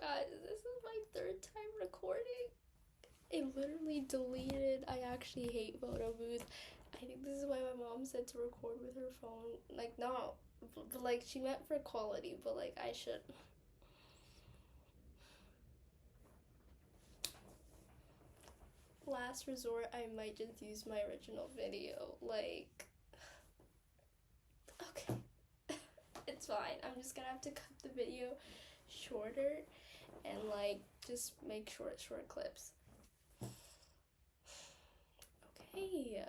Guys, this is my third time recording. It literally deleted. I actually hate photo booth. I think this is why my mom said to record with her phone. Like, not, but like, she meant for quality, but like, I should. Last resort, I might just use my original video. Like, okay. It's fine. I'm just gonna have to cut the video shorter and like just make short clips. Okay.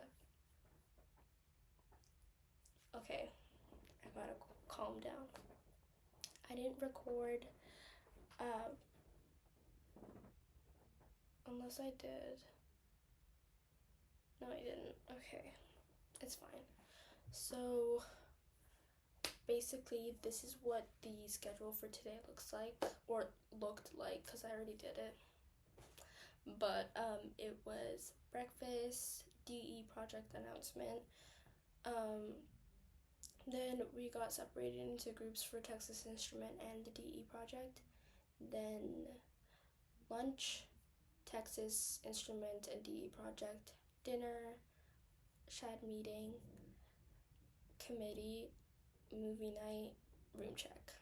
Okay. I gotta calm down. I didn't record unless I did. No, I didn't. Okay. It's fine. So basically this is what the schedule for today looks like, or looked like, because I already did it. But it was breakfast, DE project announcement. Then we got separated into groups for Texas Instrument and the DE project. Then lunch, Texas Instrument and DE project. Dinner, SHAD meeting, committee, movie night, room check.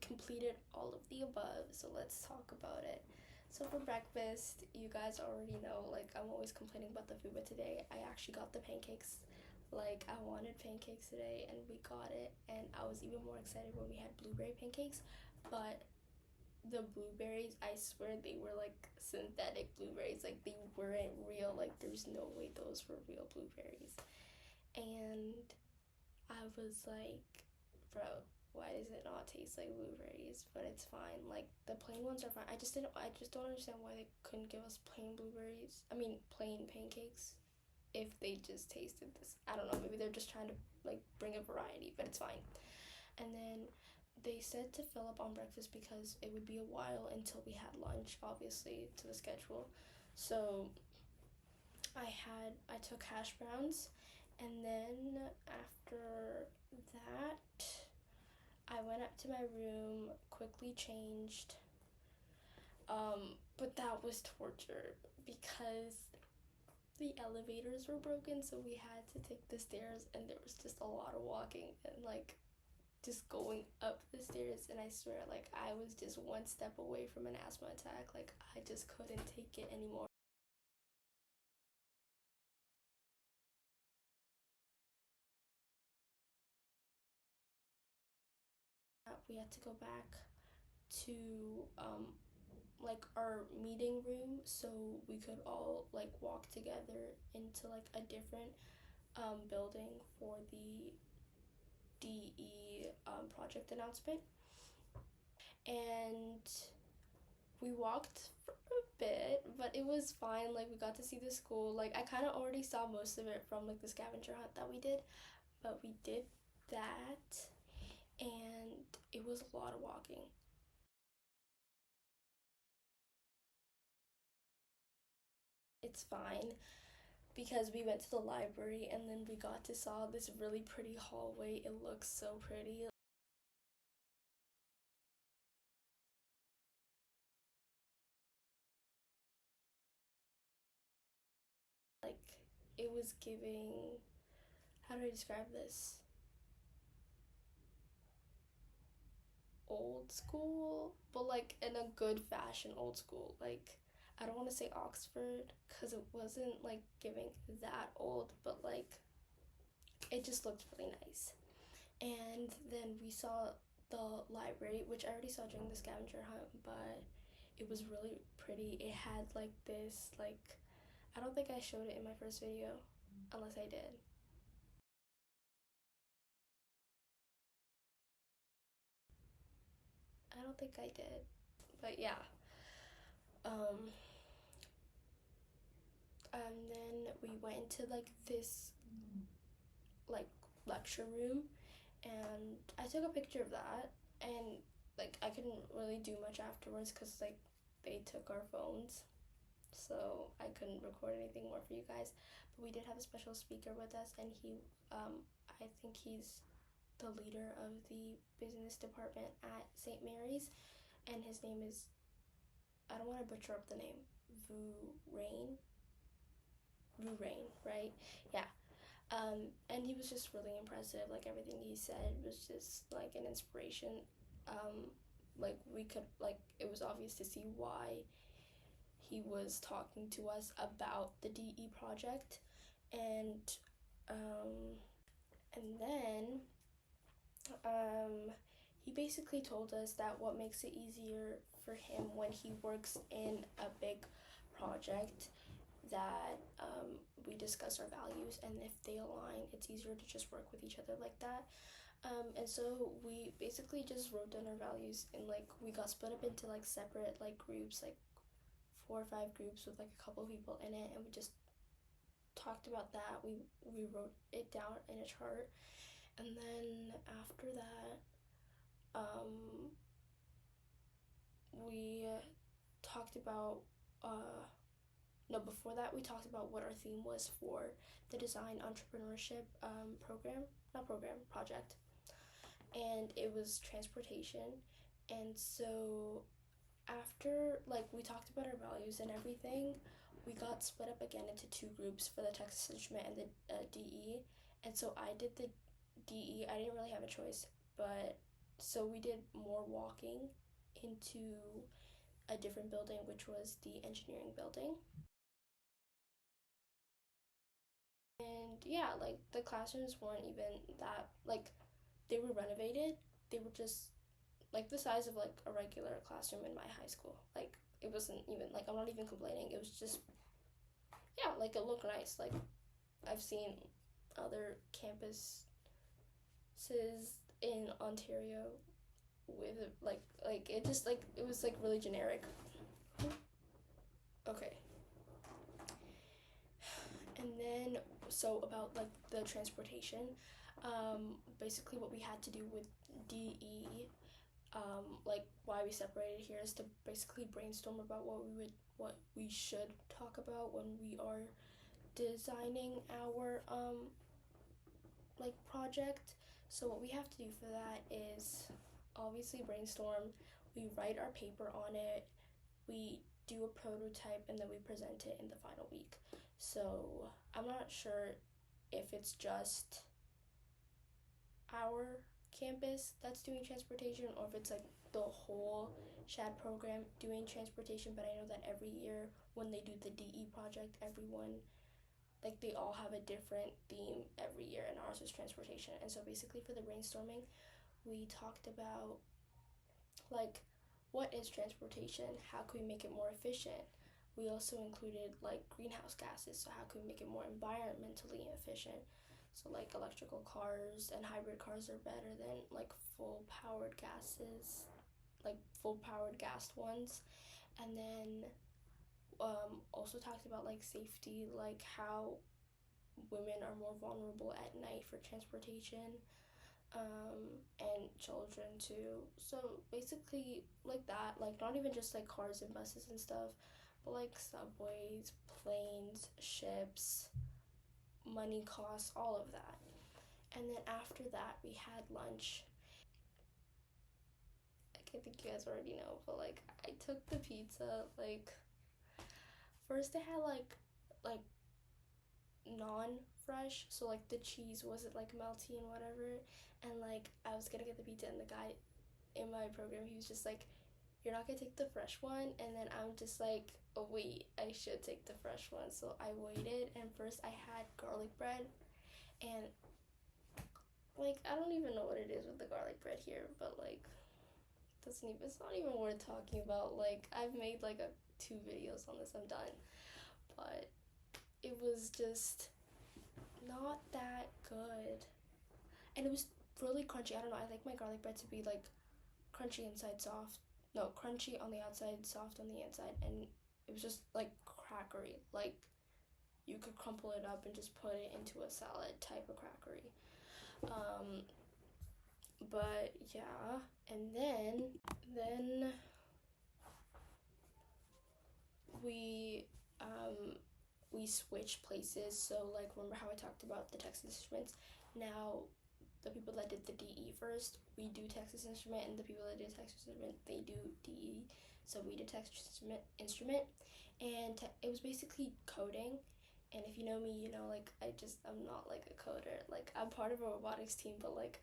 Completed all of the above, so let's talk about it. So for breakfast, you guys already know, like, I'm always complaining about the food, but today I actually got the pancakes. Like, I wanted pancakes today and we got it, and I was even more excited when we had blueberry pancakes. But the blueberries, I swear they were like synthetic blueberries. Like, they weren't real. Like, there's no way those were real blueberries. And I was like, bro, why does it not taste like blueberries? But it's fine. Like, the plain ones are fine. I just don't understand why they couldn't give us plain blueberries. I mean, plain pancakes. If they just tasted this, I don't know, maybe they're just trying to like bring a variety, but it's fine. And then they said to fill up on breakfast because it would be a while until we had lunch, obviously, to the schedule. So I took hash browns, and then after that I went up to my room, quickly changed, but that was torture because the elevators were broken, so we had to take the stairs, and there was just a lot of walking and like just going up the stairs, and I swear, like, I was just one step away from an asthma attack. Like, I just couldn't take it anymore. We had to go back to like our meeting room so we could all like walk together into like a different building for the DE project announcement. And we walked for a bit, but it was fine. Like, we got to see the school. Like, I kind of already saw most of it from like the scavenger hunt that we did, but we did that, and it was a lot of walking. It's fine because we went to the library and then we got to saw this really pretty hallway. It looks so pretty. Like, it was giving, how do I describe this? Old school, but like in a good fashion old school. Like, I don't want to say Oxford because it wasn't like giving that old, but like it just looked really nice. And then we saw the library, which I already saw during the scavenger hunt, but it was really pretty. It had like this, like, I don't think I showed it in my first video, unless I did. I don't think I did, but yeah. And then we went into like this like lecture room, and I took a picture of that, and like I couldn't really do much afterwards because like they took our phones, so I couldn't record anything more for you guys. But we did have a special speaker with us, and I think he's the leader of the business department at St. Mary's, and his name is, I don't want to butcher up the name, Vu Rain, right? Yeah. And he was just really impressive. Like everything he said was just like an inspiration. Like we could, like, it was obvious to see why he was talking to us about the DE project. And um, then he basically told us that what makes it easier for him when he works in a big project, that we discuss our values, and if they align, it's easier to just work with each other like that. And so we basically just wrote down our values, and like we got split up into like separate like groups, like 4 or 5 groups with like a couple people in it, and we just talked about that. We wrote it down in a chart, and then after that, we talked about no, before that, we talked about what our theme was for the design entrepreneurship project. And it was transportation. And so after, like, we talked about our values and everything, we got split up again into 2 groups for the Texas Instrument and the DE. And so I did the DE. I didn't really have a choice, but so we did more walking into a different building, which was the engineering building. And yeah, like the classrooms weren't even that, like, they were renovated. They were just like the size of like a regular classroom in my high school. Like it wasn't even, like, I'm not even complaining. It was just, yeah, like it looked nice. Like I've seen other campuses in Ontario with like it just, like, it was like really generic. Okay. And then, so about like the transportation, basically what we had to do with DE, like why we separated here, is to basically brainstorm about what we should talk about when we are designing our like project. So what we have to do for that is obviously brainstorm. We write our paper on it. We do a prototype, and then we present it in the final week. So I'm not sure if it's just our campus that's doing transportation, or if it's like the whole SHAD program doing transportation. But I know that every year when they do the DE project, everyone, like, they all have a different theme every year, and ours was transportation. And so basically for the brainstorming, we talked about, like, what is transportation? How can we make it more efficient? We also included like greenhouse gases, so how can we make it more environmentally efficient? So like electrical cars and hybrid cars are better than like full powered gases, like full powered gassed ones. And then also talked about like safety, like how women are more vulnerable at night for transportation, and children too. So basically like that, like not even just like cars and buses and stuff, but like subways, planes, ships, money costs, all of that. And then after that we had lunch. Like, I think you guys already know, but like I took the pizza, like first they had like non-fresh, so like the cheese wasn't like melty and whatever. And like I was gonna get the pizza, and the guy in my program, he was just like, you're not gonna take the fresh one. And then I'm just like, oh wait, I should take the fresh one. So I waited, and first I had garlic bread, and like I don't even know what it is with the garlic bread here, but like it's not even worth talking about. Like I've made like 2 videos on this, I'm done. But it was just not that good, and it was really crunchy. I don't know, I like my garlic bread to be like crunchy inside, soft, no, crunchy on the outside, soft on the inside. And it was just like crackery, like you could crumple it up and just put it into a salad type of crackery. But yeah, and then we we switched places. So like, remember how I talked about the Texas Instruments? Now the people that did the DE first, we do Texas Instrument, and the people that did Texas Instrument, they do DE. So we did Texas Instrument, and it was basically coding. And if you know me, you know, like, I'm not like a coder. Like, I'm part of a robotics team, but like,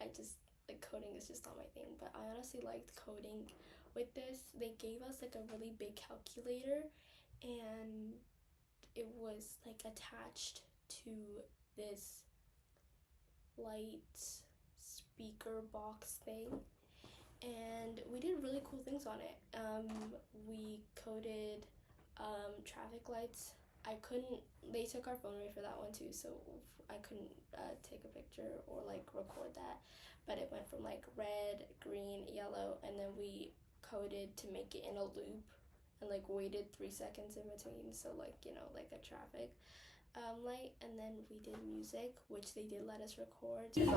like, coding is just not my thing. But I honestly liked coding. With this, they gave us like a really big calculator, and it was like attached to this light speaker box thing, and we did really cool things on it. We coded traffic lights. They took our phone away for that one too, so I couldn't take a picture or like record that, but it went from like red, green, yellow, and then we coded to make it in a loop and like waited 3 seconds in between, so like, you know, like a traffic light. And then we did music, which they did let us record. Still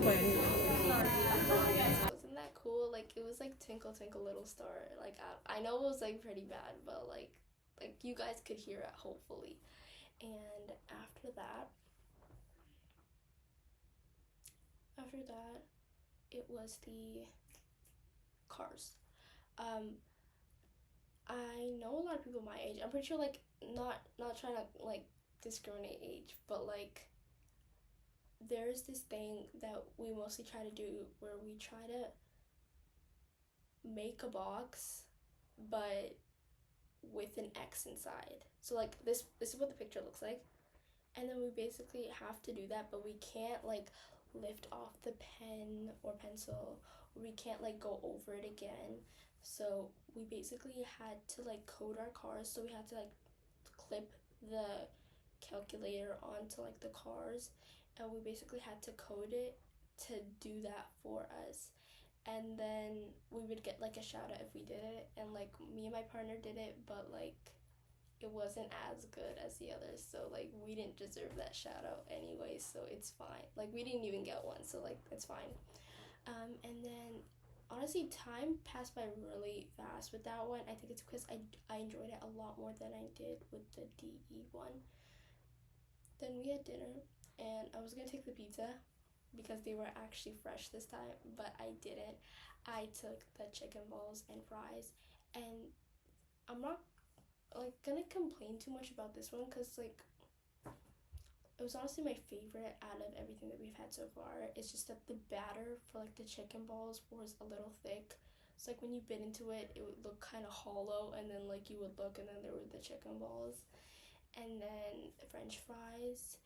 playing. Wasn't that cool? Like, it was like Twinkle Twinkle Little Star. Like, I know it was like pretty bad, but like you guys could hear it, hopefully. And after that, it was the cars. I know a lot of people my age. I'm pretty sure, like, not trying to like discriminate age, but like, there's this thing that we mostly try to do where we try to make a box, but with an X inside. So like, this is what the picture looks like, and then we basically have to do that, but we can't like lift off the pen or pencil, or we can't like go over it again. So we basically had to like code our cars, so we had to like clip the calculator onto like the cars, and we basically had to code it to do that for us. And then we would get like a shout out if we did it, and like me and my partner did it, but like it wasn't as good as the others, so like we didn't deserve that shout out anyway, so it's fine. Like, we didn't even get one, so like it's fine. And then honestly, time passed by really fast with that one. I think it's because I enjoyed it a lot more than I did with the DE one. Then we had dinner, and I was gonna take the pizza because they were actually fresh this time, but I didn't. I took the chicken balls and fries, and I'm not like gonna complain too much about this one, because like, it was honestly my favorite out of everything that we've had so far. It's just that the batter for like the chicken balls was a little thick. So like, when you bit into it, it would look kind of hollow, and then like you would look, and then there were the chicken balls. And then French fries,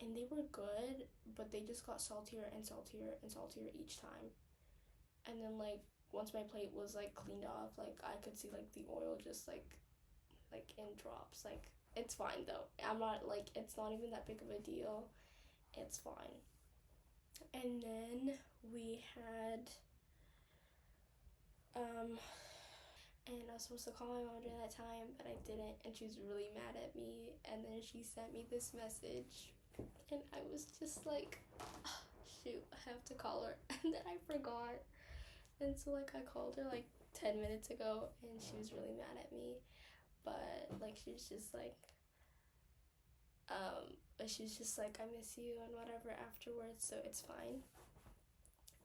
and they were good, but they just got saltier and saltier and saltier each time. And then like, once my plate was like cleaned off, like I could see like the oil just like in drops. Like, it's fine though. I'm not like, it's not even that big of a deal. It's fine. And then we had and I was supposed to call my mom during that time, but I didn't, and she was really mad at me. And then she sent me this message, and I was just like, oh, shoot, I have to call her. And then I forgot. And so like, I called her like 10 minutes ago, and she was really mad at me. But like, she's just like, I miss you and whatever afterwards, so it's fine.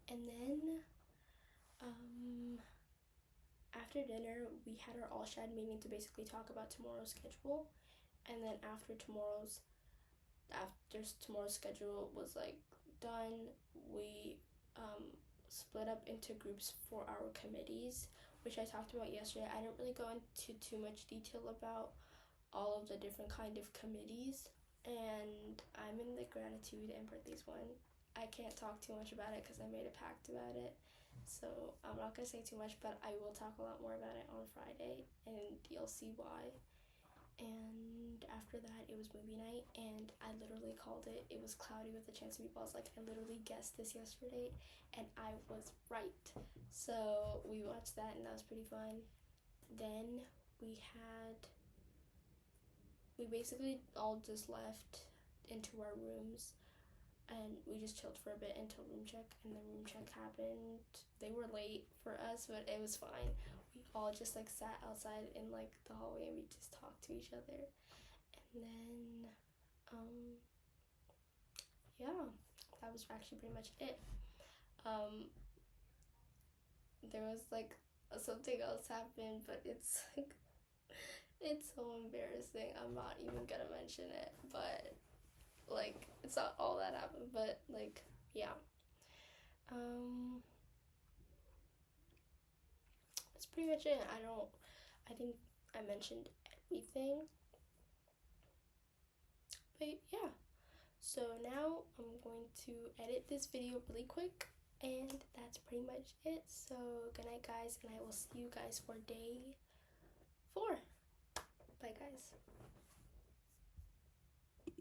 And then after dinner, we had our all SHAD meeting to basically talk about tomorrow's schedule. And then after tomorrow's schedule was like done, we split up into groups for our committees, which I talked about yesterday. I didn't really go into too much detail about all of the different kind of committees, and I'm in the gratitude and birthdays one. I can't talk too much about it because I made a pact about it, so I'm not gonna say too much, but I will talk a lot more about it on Friday, and you'll see why. And after that, it was movie night, and I literally called it. It was cloudy with a chance of meatballs. Like, I literally guessed this yesterday, and I was right. So we watched that, and that was pretty fun. Then we basically all just left into our rooms. and we just chilled for a bit until room check, and then room check happened. They were late for us, but it was fine. We all just like sat outside in like the hallway and we just talked to each other. And then yeah, that was actually pretty much it. There was like something else happened, but it's like it's so embarrassing. I'm not even gonna mention it, but like it's not all that happened, but like yeah. That's pretty much it. I think I mentioned everything. But yeah. So now I'm going to edit this video really quick, and that's pretty much it. So good night guys, and I will see you guys for day 4. Bye guys.